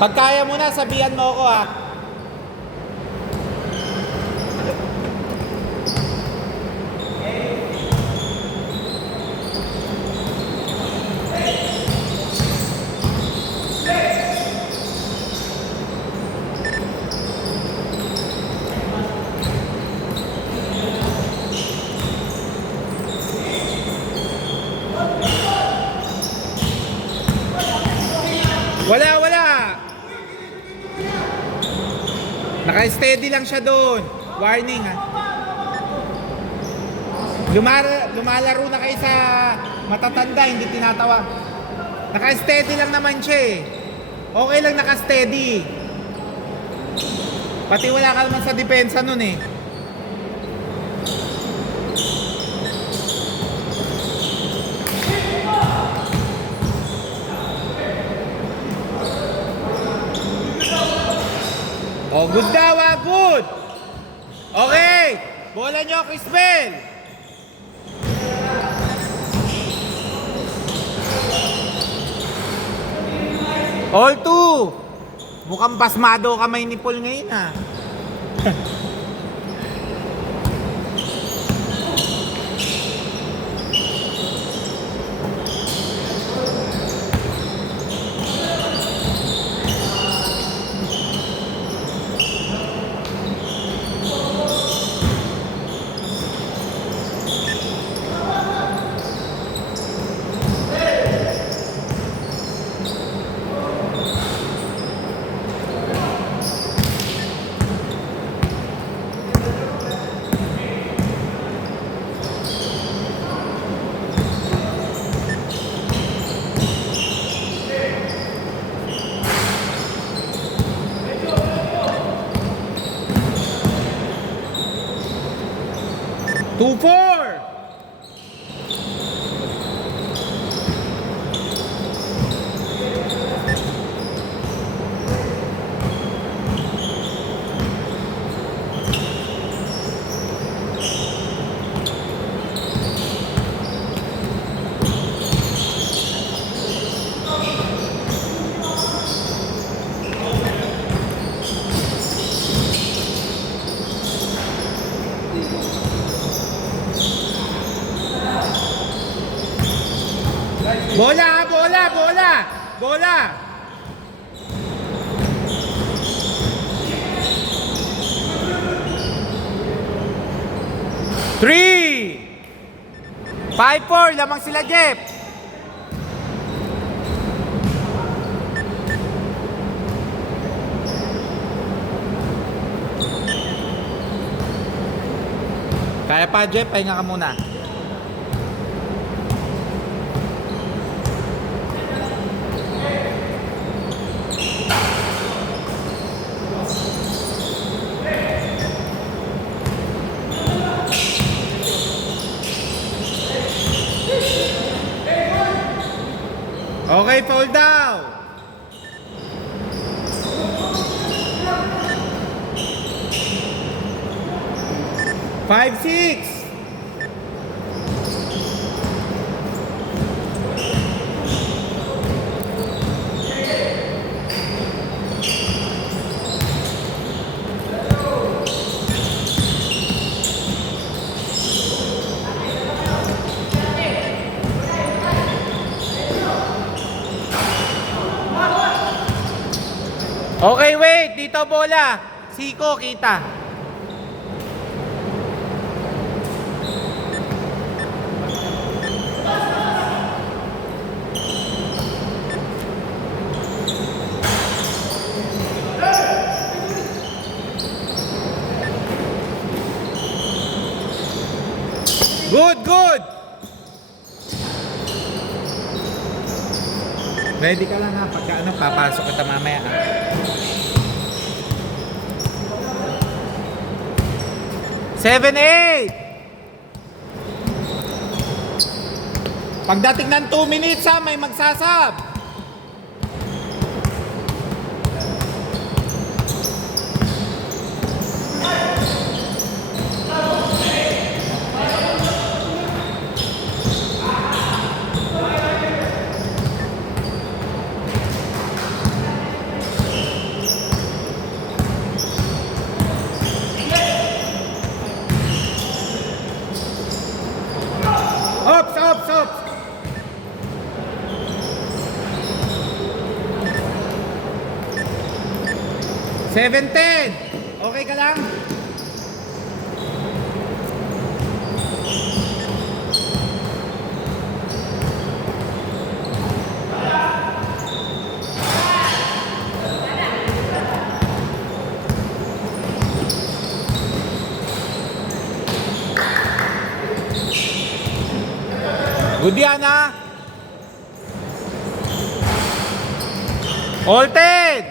Pag kaya mo na, sabihan mo ako ha. Wala. Naka-steady lang siya doon. Warning ha. Lumalaro na kayo sa matatanda, hindi tinatawa. Naka-steady lang naman siya eh. Okay lang naka-steady. Pati wala ka naman sa depensa nun eh. Oh, good daw ah, good! Okay! Bola nyo, Crispel! All two! Mukhang pasmado kamay ni Paul ngayon ah. Two, four! Bola! Three! 5-4, lamang sila, Jeff. Kaya pa, Jeff, pahinga ka muna. Okay, fall down. Five, six. Okay, wait. Dito bola. Siko, kita. Good. Ready ka lang ha. Pagka ano, papasok kita mamaya ha. Seven, eight. Pagdating ng 2 minutes ha, may magsasab. 7-10. Okay ka lang? Good yan ha. Alted.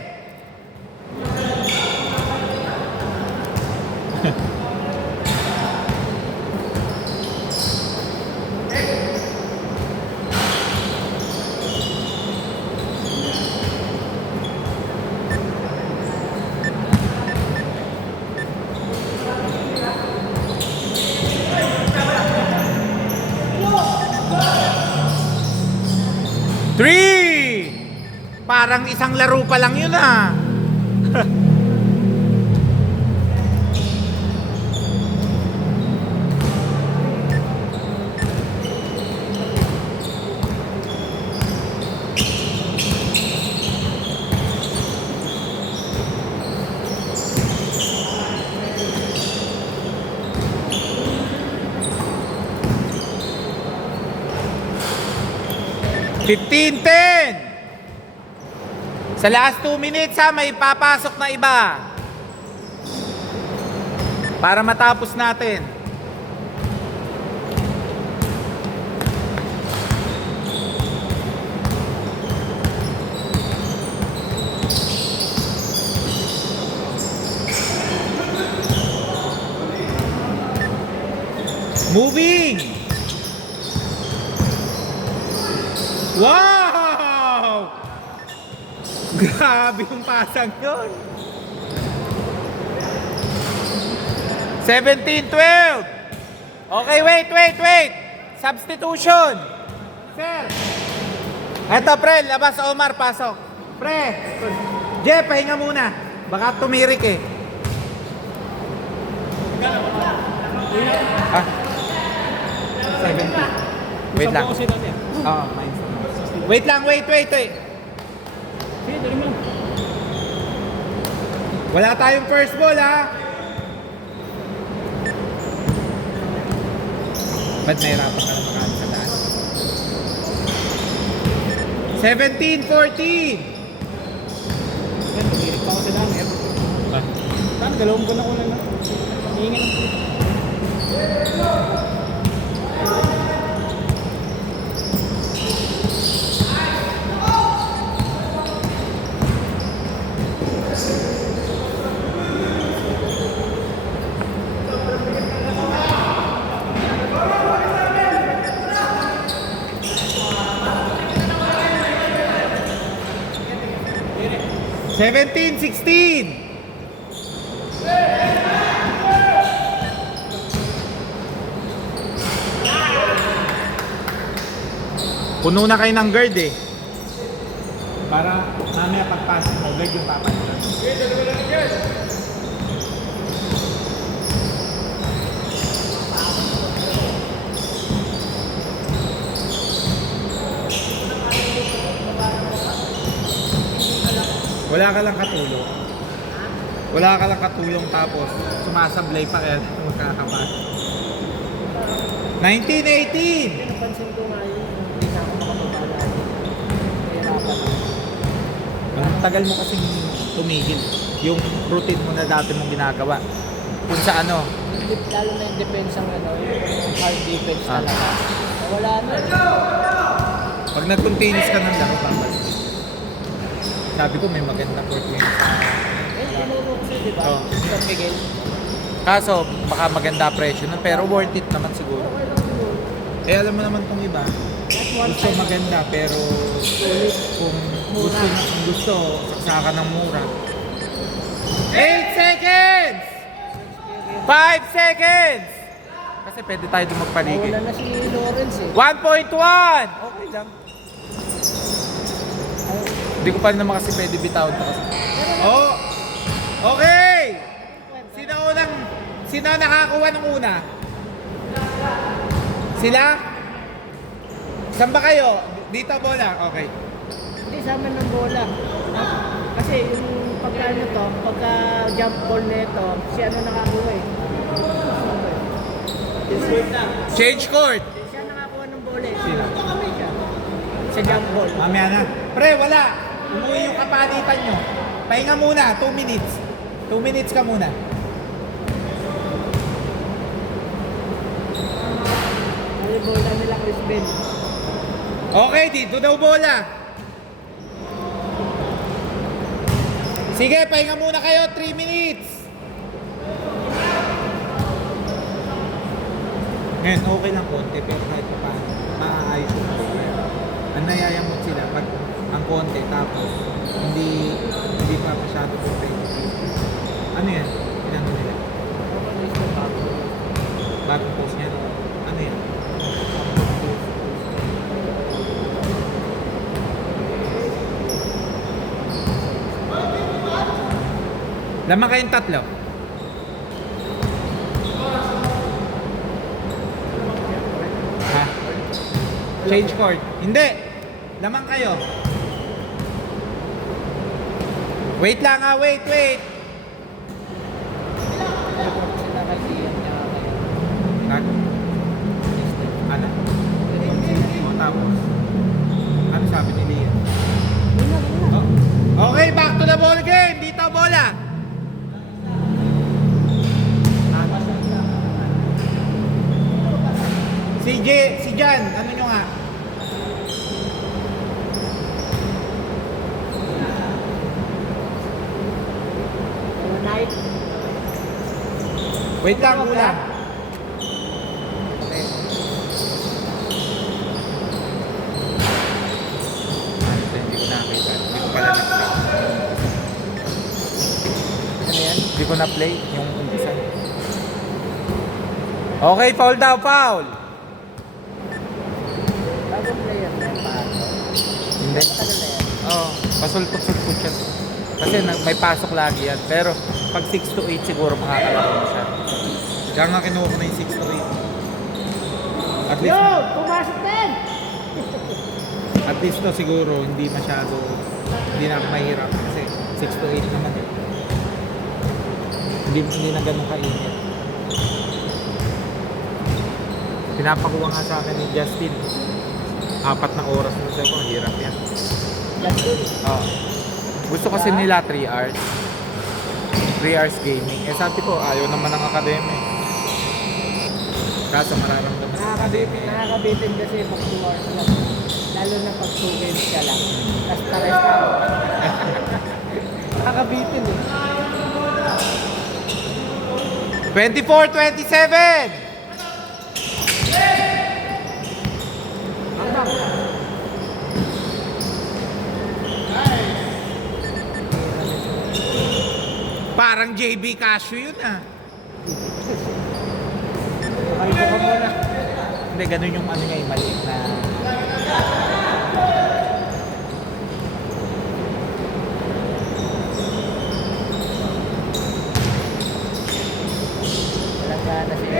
Three! Parang isang laro pa lang yun ah. $15-10. Sa last 2 minutes ha, may papasok na iba. Para matapos natin. Moving! Wow! Grabe yung pasang yun. 17-12. Okay, wait. Substitution. Sir. Eto, pre, labas Omar, pasok. Pre, Jeff, pahinga muna. Baka tumirik eh. Ah? 70. Wait lang. Oo, wait lang, wait. Sige, dali mo. Wala tayong first ball ha. Ba't nahirapan ka na makaano sa daan? 17-14. Yan, nag-irik pa ako sa langit. Saan? Dalawang buwan ako lang na. Hingin ako. Seventeen, 16. Puno na kayo ng guard eh. Para mamaya pagpasok mo, guard yung papalitan. Wala ka lang katulong. Wala ka lang katulong tapos sumasablay pa kaya magkakapat. 19-18. Napansin ko nga yun. Hindi na ako makapagpala. Nahirapan ako. Ang tagal mo kasing tumigil yung routine mo na dati mong ginagawa. Kung sa ano. Lalo na yung defense ang ano, yung hard defense Ah. talaga. Wala na. Pag nag-continuous ka ng laro, babalik. Sabi ko may maganda court ngayon. Tinuro ko siya, di ba? Oo. San Miguel. Kaso, baka maganda presyo nun, pero worth it naman siguro. Okay lang siguro. Eh alam mo naman tong iba, Last one gusto time. maganda pero kung gusto, saksakan ng mura. 8 seconds! 5 seconds! Kasi pwede tayo doon magpaligid. Wala na si Lawrence eh. 1.1! Okay lang. Hindi ko pa naman kasi pwede bitawad pa kasi. Oh! Okay! Sino nakakuha ng una? Sila? Saan ba kayo? Dito bola? Okay. Hindi sa amin ng bola. Kasi Kasi yung pagka ano to, pagka jump ball nito, si ano nakakuha eh. Change court. Siya nakakuha ng bola eh. Sino? Siya. Sa jump ball. Mamaya na. Pre, wala. Umuwi yung kapalitan nyo. Pahinga muna, 2 minutes. 2 minutes ka muna. Ano yung bola nila Chris Ben? Okay, dito daw bola. Sige, pahinga muna kayo, 3 minutes. Ngayon, okay lang konti, pero kahit pa paano, maaayos yung program. Ang nayayamot sila pag ang konti, tapos hindi pa masyado competitive. Ano yan? Inano nila? Bagong post niya? Ano yan? Lamang kayong tatlo. Ha? Change court. Hindi. Lamang kayo. Wait lang ha, wait. Sila kasi yan niya kayo. Nag? Ano? O tapos? Ano sabi ni Lian? Oh. Okay, back to the ball game. Dito bola. Si Jan, ano nyo nga? Night. Wait lang, kulang. Hindi ko nakita. Hindi ko pala na-play. Ano yan? Hindi ko na-play yung umpisa. Okay, foul daw, foul! Bagong player na yung pato. Hindi. Matagal na yan. Oo, pasulpot-sulpot siya. Kasi may pasok lagi yan. Pero pag 6 to 8 siguro makakalaro mo siya. Kaya nga kinuha ko na yung 6 to 8. At least, Yo! Pumasok din! at least to siguro hindi masyado, hindi na mahirap kasi 6 to 8 naman eh. Hindi na ganun kainit. Pinapakuha nga sa akin ni Justin. 4 na oras na siya ko, hirap yan. That's good. Oo. Gusto kasi nila 3 hours. 3 hours gaming. Eh sabi ko, ayaw naman ng academy. Kaso mararamdaman. Nakakabitin kasi pag 2 hours lang. Lalo na pag 2 games ka lang. Tapos tares ka. Nakakabitin eh. 24-27! Parang JB Casio yun ah. Makaipo ka muna. Hindi, ganun yung ano niya, yung maliit na... Walang gana sila.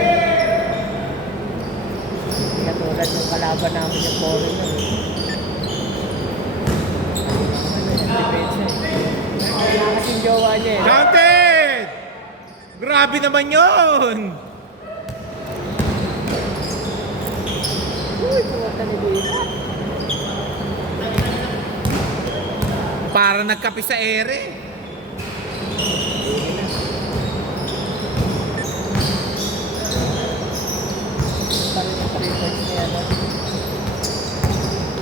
Hindi katulad yung kalaban namin yung Torre na. Kaya kasing jowa niya eh. Counted! Grabe naman yun! Uy, pumunta ni Dina. Para nagkape sa ere. Pa rin yung 3 points niya.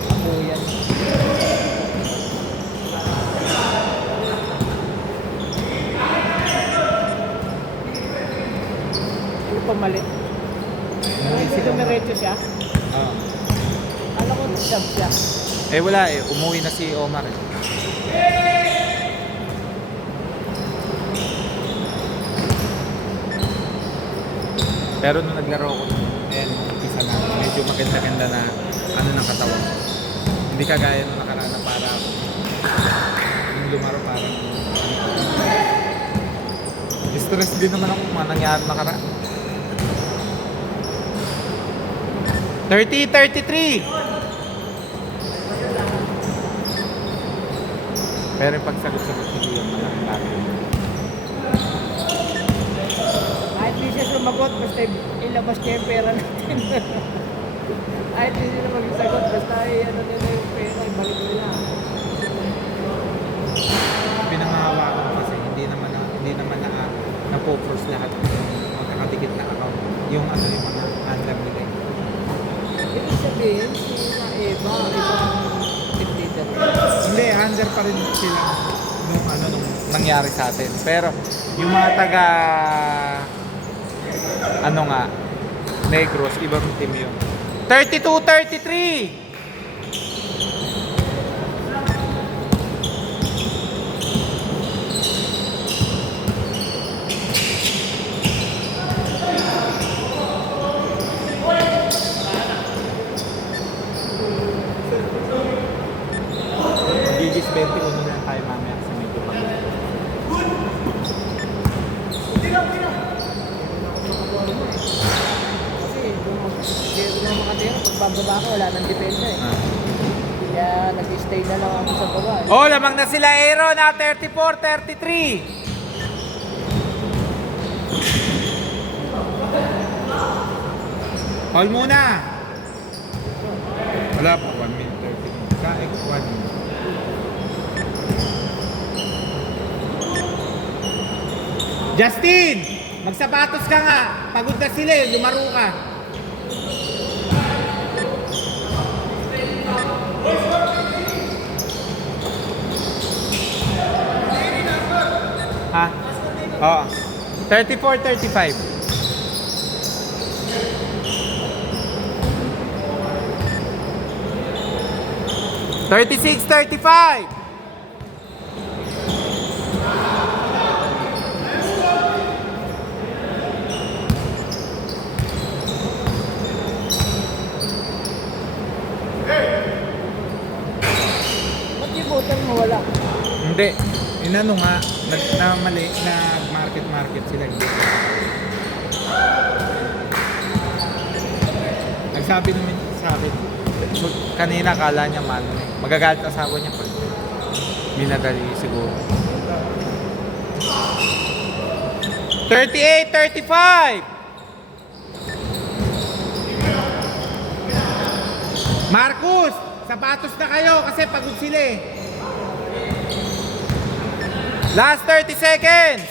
Ako yan. Ano pamalit? Si Dumiretso siya? Oo. Alam ko sub siya. Eh wala eh, umuwi na si Omar eh. Pero nung naglaro ko ayan, isa na, medyo maganda-ganda na ano ng katawan. Hindi kagaya nung nakaraan na para nung lumaro parang stress din naman ako kung ano nangyari nakaraan. 30-33! Pero yung pagsagot-sagot hindi yung malaking bagay. Kahit di siya sumagot, basta ilabas niya yung pera natin. Kahit di sila magsagot, basta ano nila yung pera, ibalik nila. Pinangahawakan ko kasi hindi naman na-focus lahat yung magkakadikit na account. Yung ano yung mga under nila. Ibig sabihin, si Eva, ibang team leader. Hindi, under pa rin sila nung nangyari sa atin. Pero yung mga taga ano nga Negros, ibang team yun. 32-33! Gigis 21 na tayo mamaya sa medyo pag Kasi doon na makatira, pagbababa ko, wala nang depensa eh. Kaya nag-stay na lang ako sa baba eh. Oh, lamang na sila Aero na 34-33. All muna. Wala pa 1 minute 30. Sa 1 minute. Justin, magsapatos ka nga. Pagod na sila eh, lumaro ka. Ha? Oo. 34-35. 36-35. Ba't yung butang mo wala? Hindi. Inano nga, mali, market sila. Nagsabi naman sa akin, so, kanina kala niya man, magagalit asawa niya pa. Minagali siguro. 38-35! Marcus! Sapatos na kayo kasi pagod sila eh. Last 30 seconds!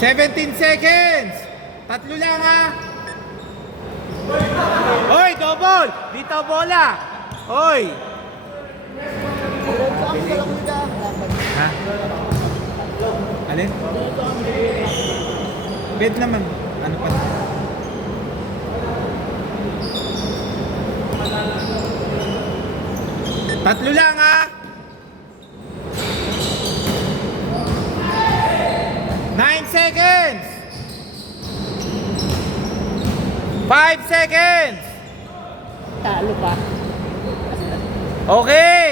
"17 seconds! Tatlo lang ha! Hoy, double! Dito bola! Hoy! Ha? Alin? Bed naman. Ano pa na? Tatlo lang ha! 9 seconds! 5 seconds! Talo pa. Okay!